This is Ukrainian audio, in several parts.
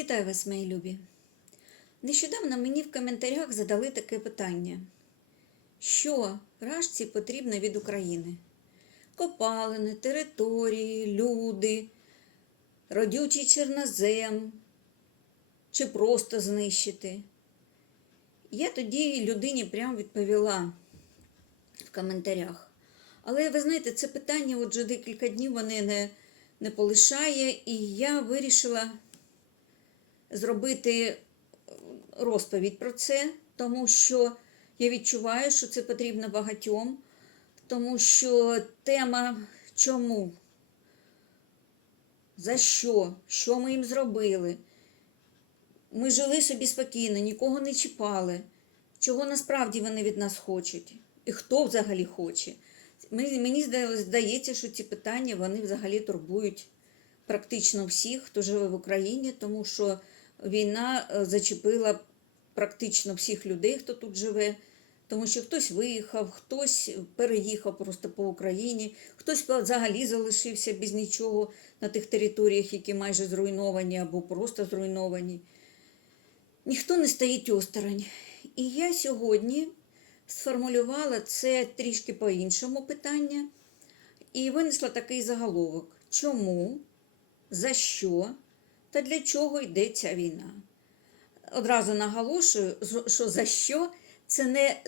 Вітаю вас, мої любі. Нещодавно мені в коментарях задали таке питання: що рашці потрібно від України? Копалини, території, люди, родючий чорнозем чи просто знищити? Я тоді людині прямо відповіла в коментарях. Але ви знаєте, це питання от вже декілька днів мене не, не полишає, і я вирішила зробити розповідь про це, тому що я відчуваю, що це потрібно багатьом, тому що тема чому? За що? Що ми їм зробили? Ми жили собі спокійно, нікого не чіпали. Чого насправді вони від нас хочуть? І хто взагалі хоче? Мені, мені здається, що ці питання вони взагалі турбують практично всіх, хто живе в Україні, тому що війна е, зачепила практично всіх людей, хто тут живе. Тому що хтось виїхав, хтось переїхав просто по Україні, хтось взагалі залишився без нічого на тих територіях, які майже зруйновані або просто зруйновані. Ніхто не стоїть осторонь. І я сьогодні сформулювала це трішки по-іншому питання і винесла такий заголовок: чому, за що та для чого йде ця війна? Одразу наголошую, що за що це не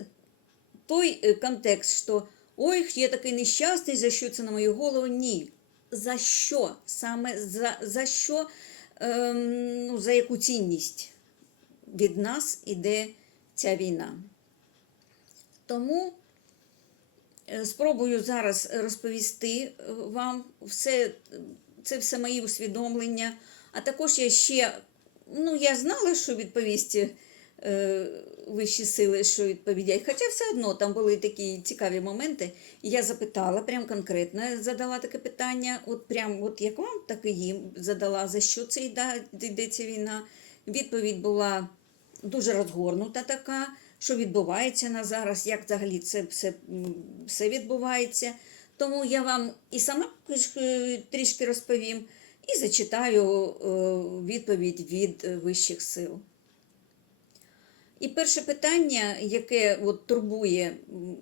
той е, контекст, що ой, я такий нещасний, за що це на мою голову? Ні. За що? Саме за, за що, ем, ну, за яку цінність від нас іде ця війна? Тому е, спробую зараз розповісти е, вам все, це все мої усвідомлення. А також я ще, ну, я знала, що відповість е, вищі сили, що відповідають. Хоча все одно там були такі цікаві моменти. Я запитала, прям конкретно задала таке питання, от прям от як вам, так і їм задала, за що це йдеться війна. Відповідь була дуже розгорнута така що відбувається на зараз, як взагалі це все, все відбувається. Тому я вам і сама трішки розповім, і зачитаю відповідь від вищих сил. І перше питання, яке от турбує,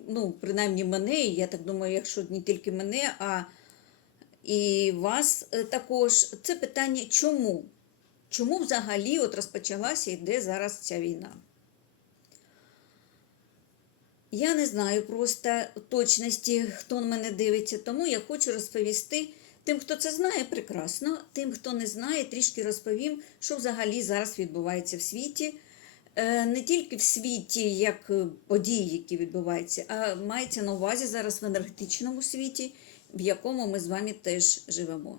ну, принаймні мене, і я так думаю, якщо не тільки мене, а і вас е, також, це питання чому? Чому взагалі от розпочалася і йде зараз ця війна? Я не знаю просто точності, хто на мене дивиться, тому я хочу розповісти тим, хто це знає прекрасно, тим, хто не знає, трішки розповім, що взагалі зараз відбувається в світі. Е, не тільки в світі, як події, які відбуваються, а мається на увазі зараз в енергетичному світі, в якому ми з вами теж живемо.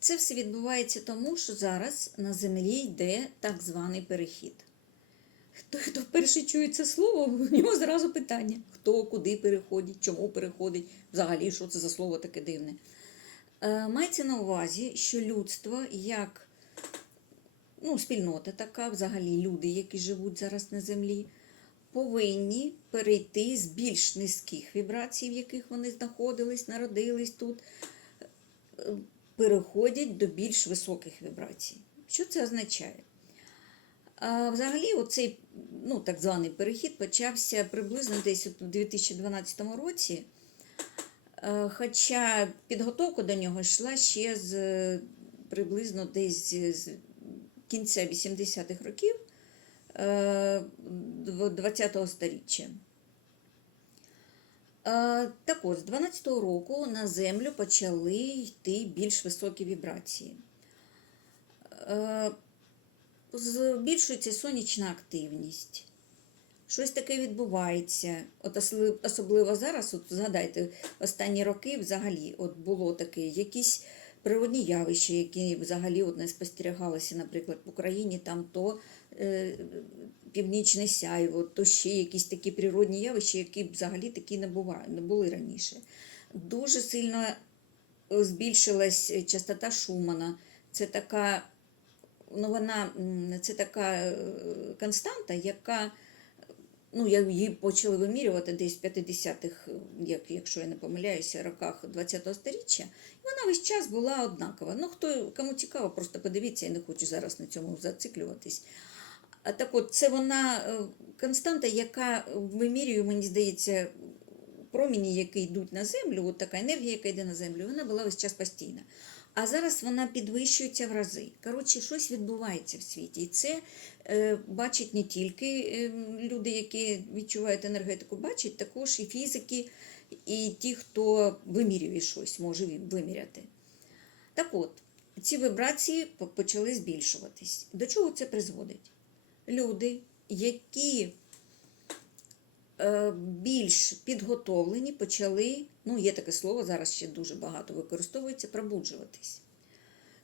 Це все відбувається тому, що зараз на землі йде так званий перехід. Той, хто вперше чує це слово, у нього зразу питання: хто куди переходить, чому переходить, взагалі, що це за слово таке дивне. Е, мається на увазі, що людство як ну, спільнота така, взагалі люди, які живуть зараз на землі, повинні перейти з більш низьких вібрацій, в яких вони знаходились, народились тут переходять до більш високих вібрацій. Що це означає? А Взагалі, оцей ну, так званий перехід почався приблизно десь у 2012 році. Хоча підготовка до нього йшла ще з приблизно десь з кінця 80-х років ХХ е, століття. Так ось, з 12-го року на землю почали йти більш високі вібрації. Збільшується сонячна активність. Щось таке відбувається. От Особливо зараз, от згадайте, останні роки взагалі от було таке якісь природні явища, які взагалі от не спостерігалися, наприклад, в Україні там то е, північне сяйво, то ще якісь такі природні явища, які взагалі такі не, бувають, не були раніше. Дуже сильно збільшилась частота Шумана. Це така, ну вона, це така е, константа, яка ну, її почали вимірювати десь в 50-х, як, якщо я не помиляюся, роках 20-го сторіччя. І вона весь час була однакова. Ну, хто кому цікаво, просто подивіться, я не хочу зараз на цьому зациклюватись. А так от, це вона е, константа, яка вимірює, мені здається, промені, які йдуть на землю, от така енергія, яка йде на землю, вона була весь час постійна. А зараз вона підвищується в рази. Коротше, щось відбувається в світі. І це е, бачать не тільки е, люди, які відчувають енергетику, бачать також і фізики, і ті, хто вимірює щось, може виміряти. Так от, ці вібрації почали збільшуватись. До чого це призводить? Люди, які більш підготовлені, почали, ну є таке слово, зараз ще дуже багато використовується, пробуджуватись.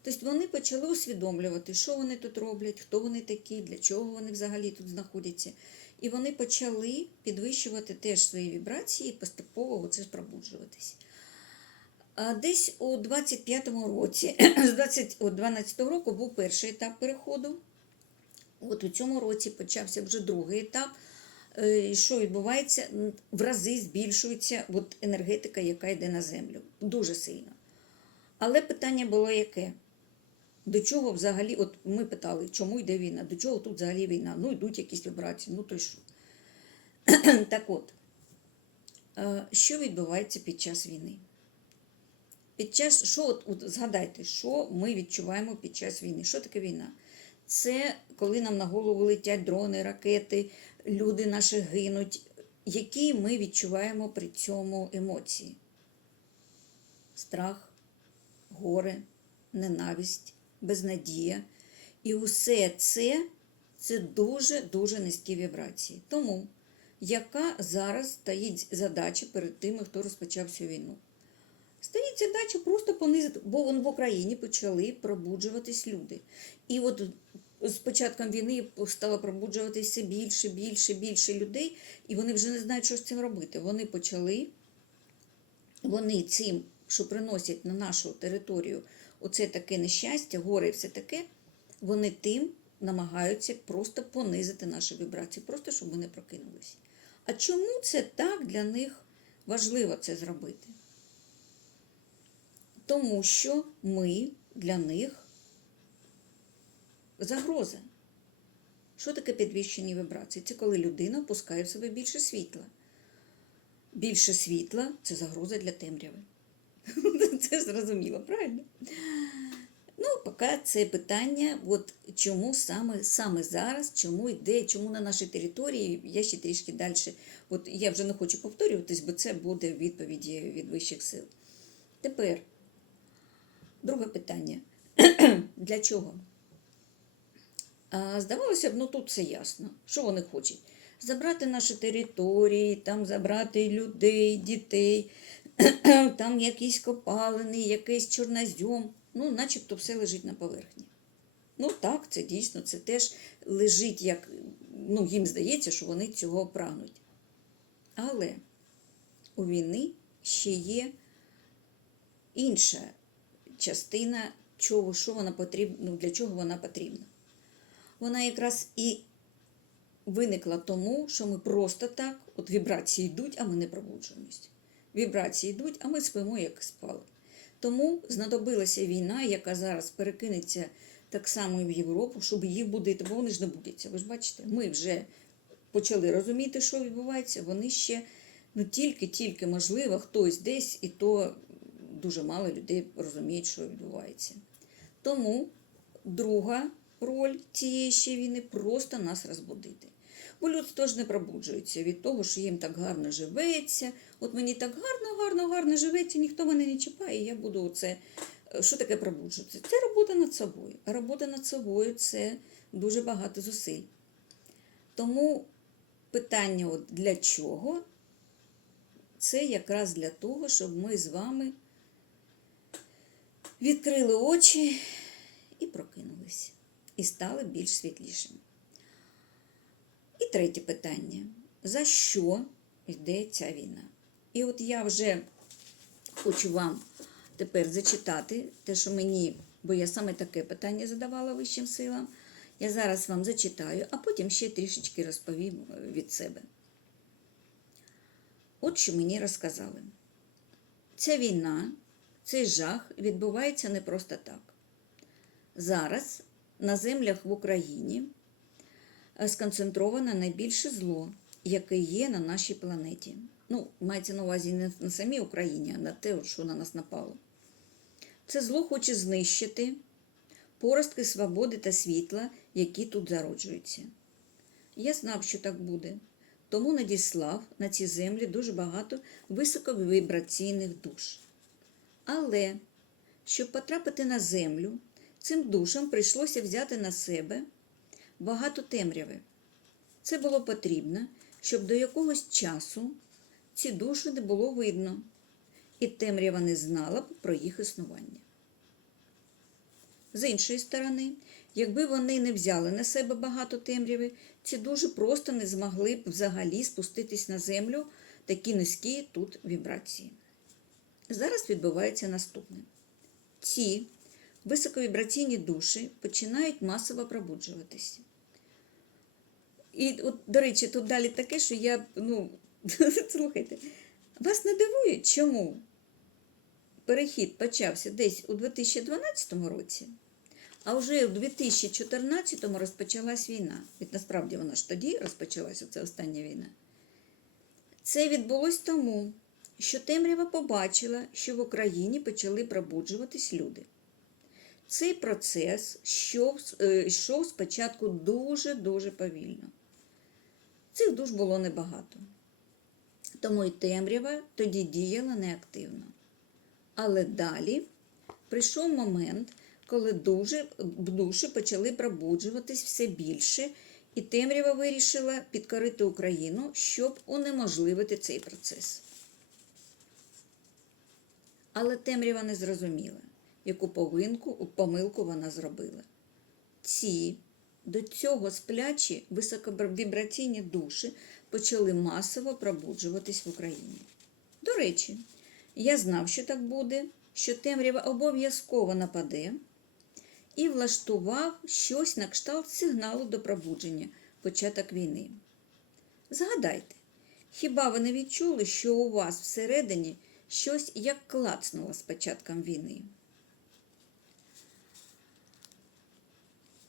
Тобто вони почали усвідомлювати, що вони тут роблять, хто вони такі, для чого вони взагалі тут знаходяться. І вони почали підвищувати теж свої вібрації і поступово оце. А десь у 25-му році, з 20, от 12-го року був перший етап переходу. От у цьому році почався вже другий етап. Е, Що відбувається? В рази збільшується от енергетика, яка йде на землю. Дуже сильно. Але питання було яке? До чого взагалі, от ми питали, чому йде війна? До чого тут взагалі війна? Ну, йдуть якісь вібрації, ну то й що? так от, е, що відбувається під час війни? Під час, що от, от згадайте, що ми відчуваємо під час війни? Що таке війна? Це коли нам на голову летять дрони, ракети, люди наші гинуть. Які ми відчуваємо при цьому емоції? Страх, горе, ненависть, безнадія. І усе це це дуже-дуже низькі вібрації. Тому яка зараз стоїть задача перед тими, хто розпочав цю війну? Стоїть задача просто понизити, бо в Україні почали пробуджуватись люди. І от з початком війни стало пробуджуватися більше, більше, більше людей, і вони вже не знають, що з цим робити. Вони почали, вони цим, що приносять на нашу територію оце таке нещастя, горе і все таке, вони тим намагаються просто понизити наші вібрації, просто щоб ми не прокинулися. А чому це так для них важливо це зробити? Тому що ми для них загроза. Що таке підвищені вібрації? Це коли людина пускає в себе більше світла. Більше світла це загроза для темряви. Це зрозуміло, правильно? Ну, поки це питання, от чому саме, саме зараз, чому йде, чому на нашій території, я ще трішки далі. От я вже не хочу повторюватись, бо це буде відповіді від вищих сил. Тепер, друге питання. Для чого? А, здавалося б, ну тут все ясно. Що вони хочуть? Забрати наші території, там забрати людей, дітей, там якісь копалини, якийсь чорнозьом. Ну, начебто все лежить на поверхні. Ну так, це дійсно, це теж лежить, як ну, їм здається, що вони цього прагнуть. Але у війни ще є інша частина, чого, що вона потрібна, ну, для чого вона потрібна. Вона якраз і виникла тому, що ми просто так, от вібрації йдуть, а ми не пробуджуємось. Вібрації йдуть, а ми спимо, як спали. Тому знадобилася війна, яка зараз перекинеться так само і в Європу, щоб їх будити, бо вони ж не будуться. Ви ж бачите, ми вже почали розуміти, що відбувається. Вони ще ну тільки-тільки можливо, хтось десь, і то дуже мало людей розуміють, що відбувається. Тому друга роль цієї ще війни просто нас розбудити. Бо людство ж не пробуджується від того, що їм так гарно живеться. От мені так гарно, гарно, гарно живеться, ніхто мене не чіпає, і я буду оце. Що таке пробуджуватися? Це робота над собою. А робота над собою це дуже багато зусиль. Тому питання от для чого? Це якраз для того, щоб ми з вами відкрили очі і прокинулись, і стали більш світлішими. І третє питання: за що йде ця війна? І от я вже хочу вам тепер зачитати те, що мені, бо я саме таке питання задавала вищим силам. Я зараз вам зачитаю, а потім ще трішечки розповім від себе. От що мені розказали. Ця війна, цей жах відбувається не просто так. Зараз на землях в Україні е, сконцентроване найбільше зло, яке є на нашій планеті. Ну, мається на увазі не на самій Україні, а на те, що на нас напало. Це зло хоче знищити поростки свободи та світла, які тут зароджуються. Я знав, що так буде, тому надіслав на ці землі дуже багато високовібраційних душ. Але, щоб потрапити на землю, цим душам прийшлося взяти на себе багато темряви. Це було потрібно, щоб до якогось часу ці душі не було видно, і темрява не знала б про їх існування. З іншої сторони, якби вони не взяли на себе багато темряви, ці душі просто не змогли б взагалі спуститись на землю такі низькі тут вібрації. Зараз відбувається наступне: ці високовібраційні душі починають масово пробуджуватися. І, от, до речі, тут далі таке, що я, ну, слухайте, вас не дивує, чому перехід почався десь у 2012 році, а вже у 2014 розпочалась війна. Від насправді вона ж тоді розпочалася, це остання війна. Це відбулось тому, що темрява побачила, що в Україні почали пробуджуватись люди. Цей процес йшов, е, йшов спочатку дуже-дуже повільно. Цих душ було небагато. Тому і темрява тоді діяла неактивно. Але далі прийшов момент, коли дуже, душі почали пробуджуватись все більше, і темрява вирішила підкорити Україну, щоб унеможливити цей процес. Але темрява не зрозуміла, яку повинку, помилку вона зробила. Ці до цього сплячі високовібраційні душі почали масово пробуджуватись в Україні. До речі, я знав, що так буде, що темрява обов'язково нападе і влаштував щось на кшталт сигналу до пробудження, початок війни. Згадайте, хіба ви не відчули, що у вас всередині щось як клацнуло з початком війни?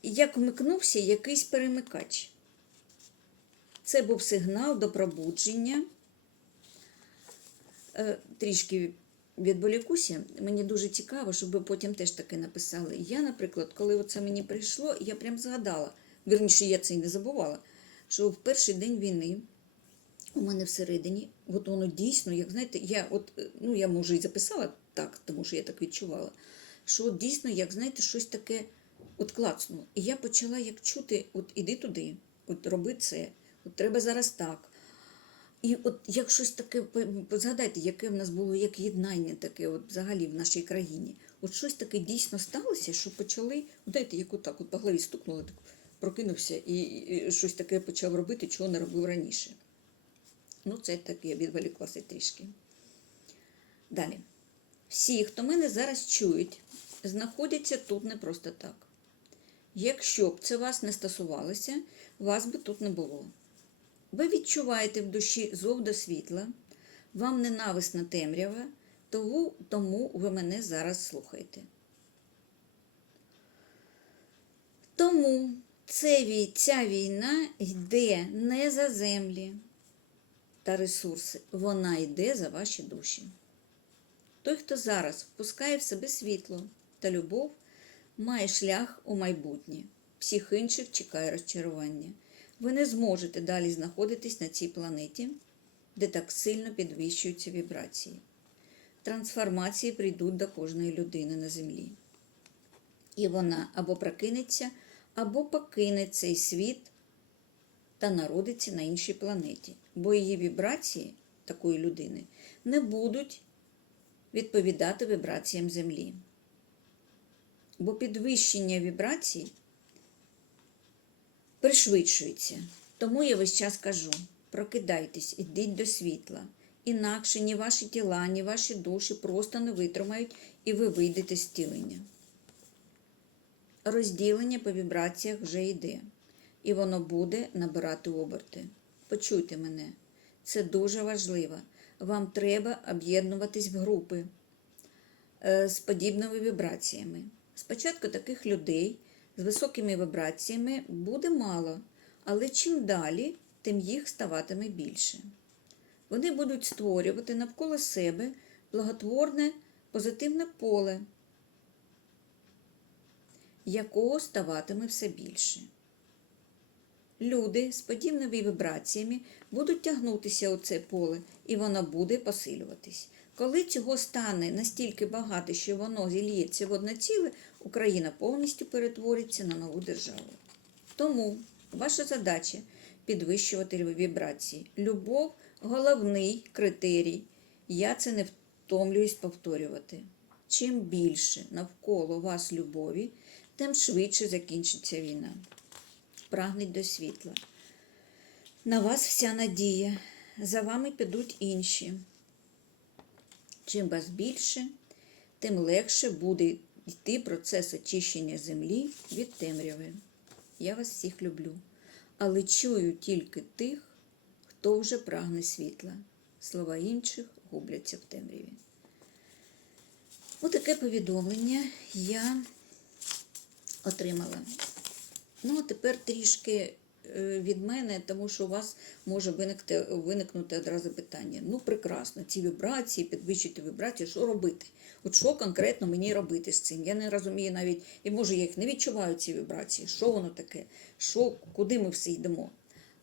Як вмикнувся якийсь перемикач. Це був сигнал до пробудження. Е, Трішки відволікуся, мені дуже цікаво, щоб ви потім теж таке написали. Я, наприклад, коли це мені прийшло, я прям згадала, вірніше, я це й не забувала, що в перший день війни у мене всередині, от воно дійсно, як знаєте, я от, е, ну я може і записала так, тому що я так відчувала, що от дійсно, як знаєте, щось таке от клацнуло. І я почала як чути: от іди туди, от роби це, от треба зараз так. І от як щось таке, згадайте, яке в нас було як єднання таке от взагалі в нашій країні. От щось таке дійсно сталося, що почали, знаєте, як отак от по голові стукнули, так прокинувся і, щось таке почав робити, чого не робив раніше. Ну, це так я відволіклася трішки. Далі. Всі, хто мене зараз чують, знаходяться тут не просто так. Якщо б це вас не стосувалося, вас би тут не було. Ви відчуваєте в душі зов до світла, вам ненависна темрява, тому, тому ви мене зараз слухаєте. Тому це, ця війна йде не за землі та ресурси, вона йде за ваші душі. Той, хто зараз впускає в себе світло та любов, має шлях у майбутнє, всіх інших чекає розчарування ви не зможете далі знаходитись на цій планеті, де так сильно підвищуються вібрації. Трансформації прийдуть до кожної людини на землі. І вона або прокинеться, або покине цей світ та народиться на іншій планеті, бо її вібрації такої людини не будуть відповідати вібраціям Землі. Бо підвищення вібрацій пришвидшується. Тому я весь час кажу: прокидайтесь, ідіть до світла. Інакше ні ваші тіла, ні ваші душі просто не витримають і ви вийдете з тілення. Розділення по вібраціях вже йде, і воно буде набирати оберти. Почуйте мене, це дуже важливо. вам треба об'єднуватись в групи е, з подібними вібраціями. Спочатку таких людей з високими вібраціями буде мало, але чим далі, тим їх ставатиме більше. Вони будуть створювати навколо себе благотворне позитивне поле, якого ставатиме все більше. Люди з подібними вібраціями будуть тягнутися у це поле, і воно буде посилюватись. Коли цього стане настільки багато, що воно зільється в одне ціле, Україна повністю перетвориться на нову державу. Тому ваша задача підвищувати вібрації. Любов головний критерій. Я це не втомлююсь повторювати. Чим більше навколо вас любові, тим швидше закінчиться війна. Прагніть до світла. На вас вся надія. За вами підуть інші. Чим вас більше, тим легше буде йти процес очищення землі від темряви. Я вас всіх люблю, але чую тільки тих, хто вже прагне світла. Слова інших губляться в темряві. Отаке повідомлення я отримала. Ну, а тепер трішки від мене, тому що у вас може виникти, виникнути одразу питання. Ну, прекрасно, ці вібрації, підвищити вібрації, що робити? От що конкретно мені робити з цим? Я не розумію навіть, і може я їх не відчуваю, ці вібрації, що воно таке, що, куди ми все йдемо.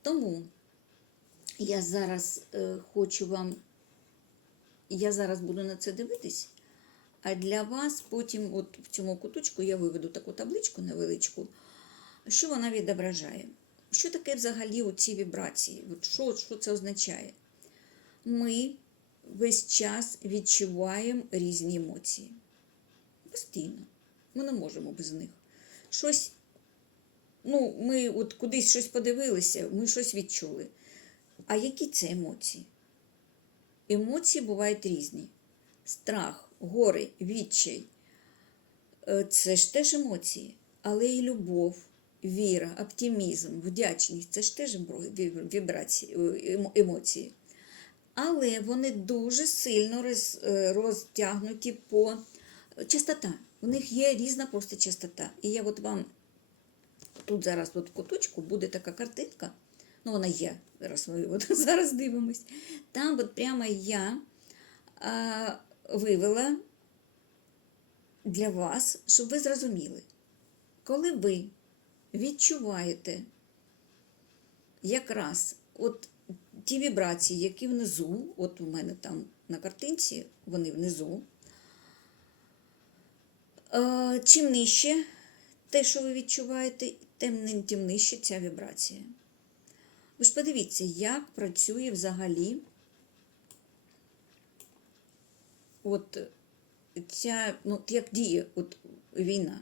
Тому я зараз е, хочу вам, я зараз буду на це дивитись, а для вас потім, от в цьому куточку, я виведу таку табличку невеличку, що вона відображає. Що таке взагалі ці вібрації? От що, що це означає? Ми весь час відчуваємо різні емоції. Постійно. Ми не можемо без них. Щось, ну, ми от кудись щось подивилися, ми щось відчули. А які це емоції? Емоції бувають різні. Страх, горе, відчай. Е, Це ж теж емоції, але і любов, віра, оптимізм, вдячність це ж теж вібрації, емоції. Але вони дуже сильно е, розтягнуті по частота. У них є різна просто частота. І я от вам тут зараз от в куточку буде така картинка. Ну, вона є. Зараз ми от зараз дивимось. Там от прямо я а, вивела для вас, щоб ви зрозуміли, коли ви відчуваєте якраз от ті вібрації, які внизу, от у мене там на картинці, вони внизу. Е, Чим нижче те, що ви відчуваєте, тим, тим нижче ця вібрація. Ви ж подивіться, як працює взагалі от ця, ну, як діє от війна.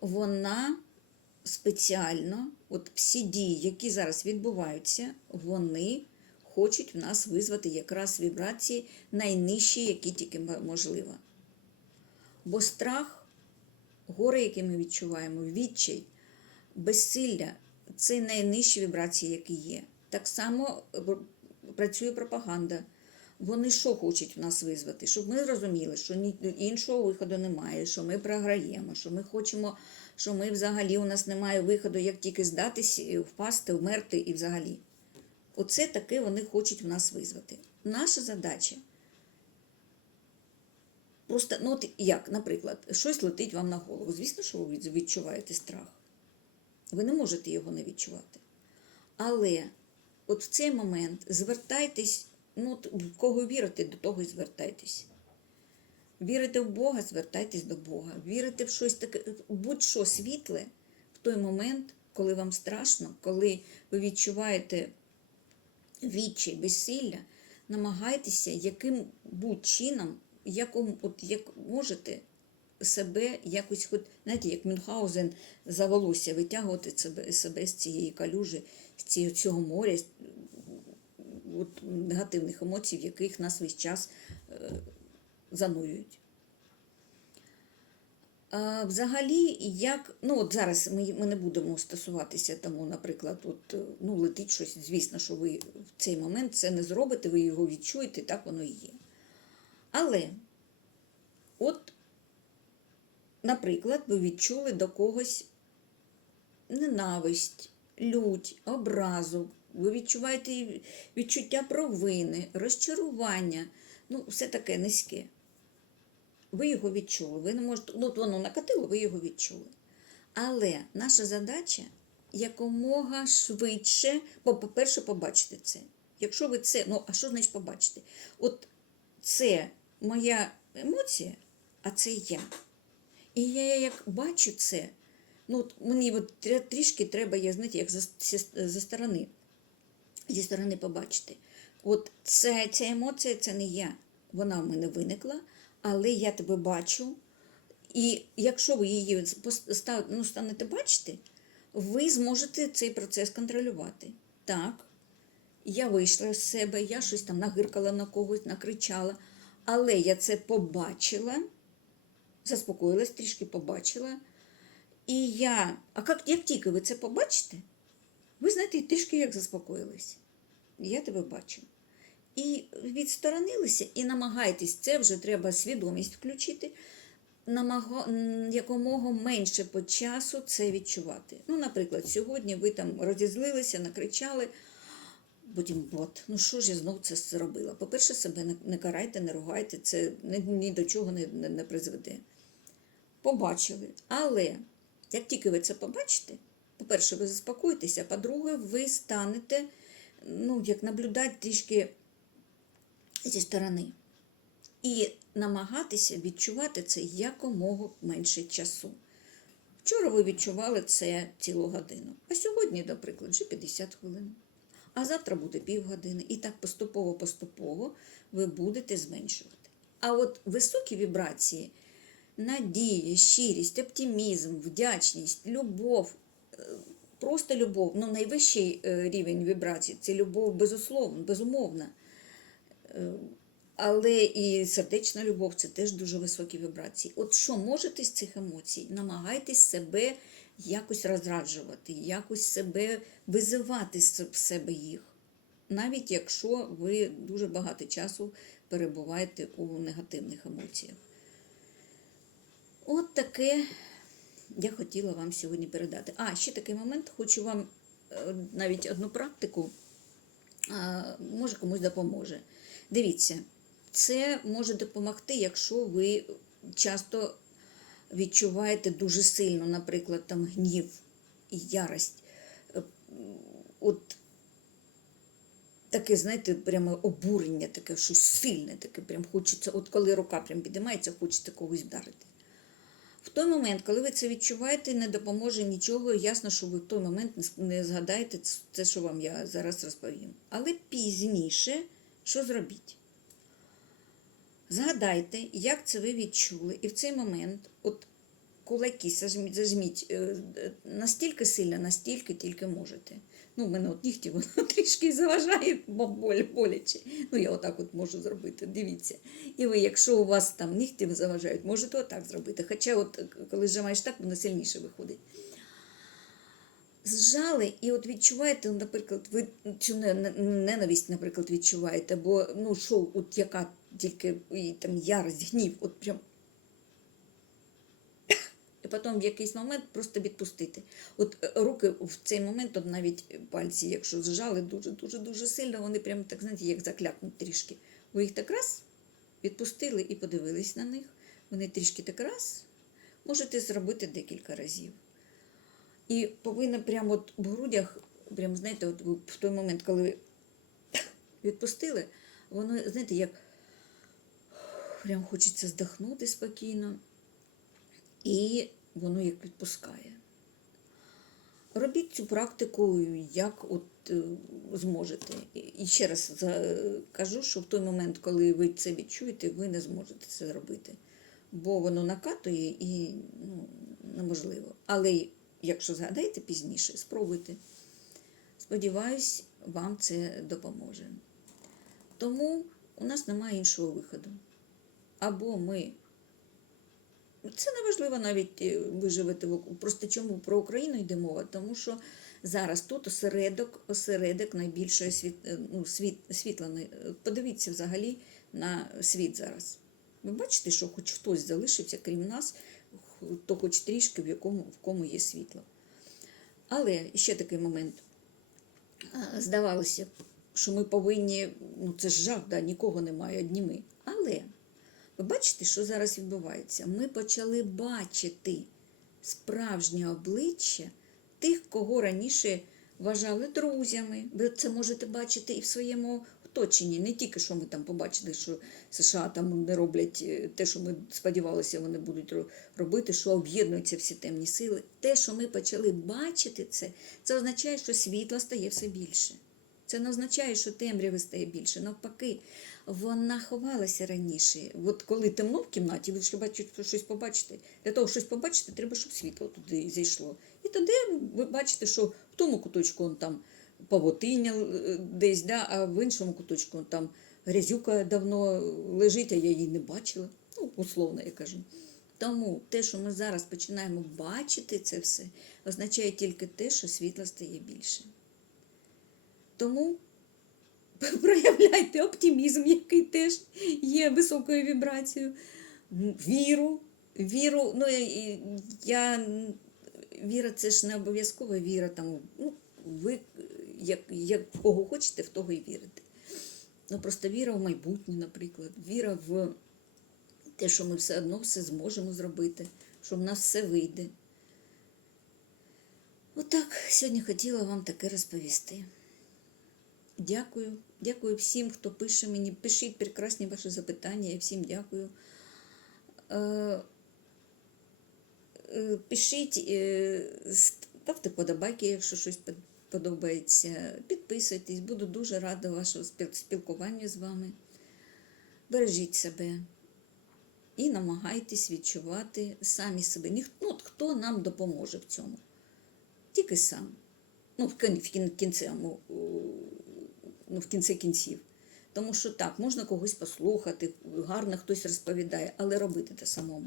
Вона спеціально, от всі дії, які зараз відбуваються, вони хочуть в нас визвати якраз вібрації найнижчі, які тільки можливо. Бо страх, горе, яке ми відчуваємо, відчай, безсилля це найнижчі вібрації, які є. Так само е, працює пропаганда. Вони що хочуть в нас визвати? Щоб ми зрозуміли, що іншого виходу немає, що ми програємо, що ми хочемо, що ми взагалі у нас немає виходу, як тільки здатись, впасти, вмерти і взагалі. Оце таке вони хочуть в нас визвати. Наша задача. Просто, ну от як, наприклад, щось летить вам на голову. Звісно, що ви відчуваєте страх. Ви не можете його не відчувати. Але от в цей момент звертайтесь, ну, в кого вірите, до того і звертайтесь. Вірите в Бога, звертайтесь до Бога. Вірите в щось таке, будь-що світле в той момент, коли вам страшно, коли ви відчуваєте відчай, безсилля, намагайтеся яким будь чином, яком, от як можете себе якось, хоч, знаєте, як Мюнхгаузен за волосся витягувати себе, себе з цієї калюжі, з цього моря, от, негативних емоцій, в яких нас весь час е, занурюють. Взагалі, як, ну от зараз ми, ми не будемо стосуватися тому, наприклад, от, ну, летить щось, звісно, що ви в цей момент це не зробите, ви його відчуєте, так воно і є. Але, от, наприклад, ви відчули до когось ненависть, лють, образу, ви відчуваєте відчуття провини, розчарування, ну, все таке низьке. Ви його відчули. Ви не можете, ну, воно накатило, ви його відчули. Але наша задача якомога швидше, бо, по-перше, побачити це. Якщо ви це, ну а що значить побачити? От це моя емоція, а це я. І я як бачу це, ну от мені от трішки треба, я знаєте, як за, за сторони, зі сторони побачити. От це, ця емоція це не я. Вона в мене виникла, але я тебе бачу. І якщо ви її ну, станете бачити, ви зможете цей процес контролювати. Так, я вийшла з себе, я щось там нагиркала на когось, накричала, але я це побачила, заспокоїлась, трішки побачила. І я, а як, як тільки ви це побачите, ви знаєте, трішки як заспокоїлись. Я тебе бачу. І відсторонилися, і намагайтесь, це вже треба свідомість включити, намаго, якомога менше по часу це відчувати. Ну, наприклад, сьогодні ви там розізлилися, накричали, потім от, ну що ж я знову це зробила? По-перше, себе не, карайте, не ругайте, це ні, до чого не, не, не призведе. Побачили. Але як тільки ви це побачите, по-перше, ви заспокоїтеся, по-друге, ви станете, ну, як наблюдати трішки зі сторони. І намагатися відчувати це якомога менше часу. Вчора ви відчували це цілу годину, а сьогодні, наприклад, вже 50 хвилин. А завтра буде півгодини. І так поступово-поступово ви будете зменшувати. А от високі вібрації, надія, щирість, оптимізм, вдячність, любов, е, просто любов, ну найвищий е, рівень вібрацій це любов безусловно, безумовна. Е, Але і сердечна любов це теж дуже високі вібрації. От що можете з цих емоцій? Намагайтесь себе якось розраджувати, якось себе визивати в себе їх, навіть якщо ви дуже багато часу перебуваєте у негативних емоціях. От таке я хотіла вам сьогодні передати. А, ще такий момент, хочу вам е, навіть одну практику, може комусь допоможе. Дивіться, це може допомогти, якщо ви часто відчуваєте дуже сильно, наприклад, там гнів і ярость. Е, От таке, знаєте, прямо обурення, таке щось сильне, таке прям хочеться, от коли рука прям підіймається, хочеться когось вдарити. В той момент, коли ви це відчуваєте, не допоможе нічого, ясно, що ви в той момент не згадаєте це, що вам я зараз розповім. Але пізніше що зробіть? Згадайте, як це ви відчули, і в цей момент от кулаки зажміть, е, е, настільки сильно, настільки тільки можете. Ну, в мене от нігті воно трішки заважає, бо боляче. Ну, я отак от можу зробити, дивіться. І ви, якщо у вас там нігті заважають, можете отак зробити. Хоча, от е, коли зжимаєш так, воно сильніше виходить. Зжали, і от відчуваєте, наприклад, ви цю не- не- ненависть, наприклад, відчуваєте, бо ну що, от яка тільки і, там ярость, гнів, от прям. І потім в якийсь момент просто відпустити. От е, руки в цей момент, от навіть пальці, якщо зжали дуже-дуже дуже сильно, вони прям так, знаєте, як заклякнуть трішки. Ви їх так раз відпустили і подивились на них. Вони трішки так раз. Можете зробити декілька разів. І повинна прямо от в грудях, прям, знаєте, от в той момент, коли відпустили, воно, знаєте, як прям хочеться здихнути спокійно, і воно як відпускає. Робіть цю практику, як от е, зможете. І ще раз кажу, що в той момент, коли ви це відчуєте, ви не зможете це зробити. Бо воно накатує і ну, неможливо. Але якщо згадаєте пізніше, спробуйте. Сподіваюсь, вам це допоможе. Тому у нас немає іншого виходу. Або ми Це не важливо навіть е, виживати в Просто чому про Україну йде мова? Тому що зараз тут осередок, осередок найбільшої світ, е, ну, світ, світла. Подивіться взагалі на світ зараз. Ви бачите, що хоч хтось залишився, крім нас, то хоч трішки в якому в кому є світло. Але ще такий момент. Здавалося що ми повинні, ну це ж жах, да, нікого немає, одні ми. Але ви бачите, що зараз відбувається? Ми почали бачити справжнє обличчя тих, кого раніше вважали друзями. Ви це можете бачити і в своєму оточенні. Не тільки що ми там побачили, що США там не роблять е, те, що ми сподівалися, вони будуть робити, що об'єднуються всі темні сили. Те, що ми почали бачити це, це означає, що світла стає все більше. Це не означає, що темряви стає більше. Навпаки, вона ховалася раніше. От коли темно в кімнаті, ви ж бачите, щось побачите. Для того, щось побачити, треба, щоб світло туди зайшло. І тоді ви бачите, що в тому куточку он там павутиння е, десь, да, а в іншому куточку там грязюка давно лежить, а я її не бачила. Ну, условно я кажу. Тому те, що ми зараз починаємо бачити це все, означає тільки те, що світла стає більше. Тому проявляйте оптимізм, який теж є високою вібрацією, віру. Віру, ну я віра це ж не обов'язкова віра. Там, ну, ви як, як в кого хочете, в того і вірите. Ну просто віра в майбутнє, наприклад, віра в те, що ми все одно все зможемо зробити, що в нас все вийде. Отак сьогодні хотіла вам таке розповісти. Дякую. Дякую всім, хто пише мені. Пишіть прекрасні ваші запитання. Я всім дякую. Е, е, Пишіть, е, ставте подобайки, якщо щось подобається. Підписуйтесь, буду дуже рада вашого спіл- спілкуванню з вами. Бережіть себе і намагайтесь відчувати самі себе. Ніхто, ну, хто нам допоможе в цьому? Тільки сам. Ну, в кін- в кін- кінцевому, е, ну, в кінці кінців. Тому що так, можна когось послухати, гарно хтось розповідає, але робити те самому.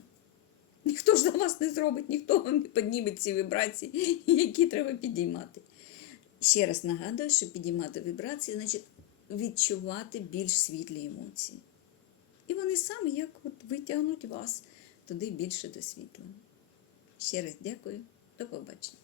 Ніхто ж за вас не зробить, ніхто вам не підніме ці вібрації, які треба підіймати. Ще раз нагадую, що підіймати вібрації значить відчувати більш світлі емоції. І вони самі як от витягнуть вас туди більше до світла. Ще раз дякую, до побачення.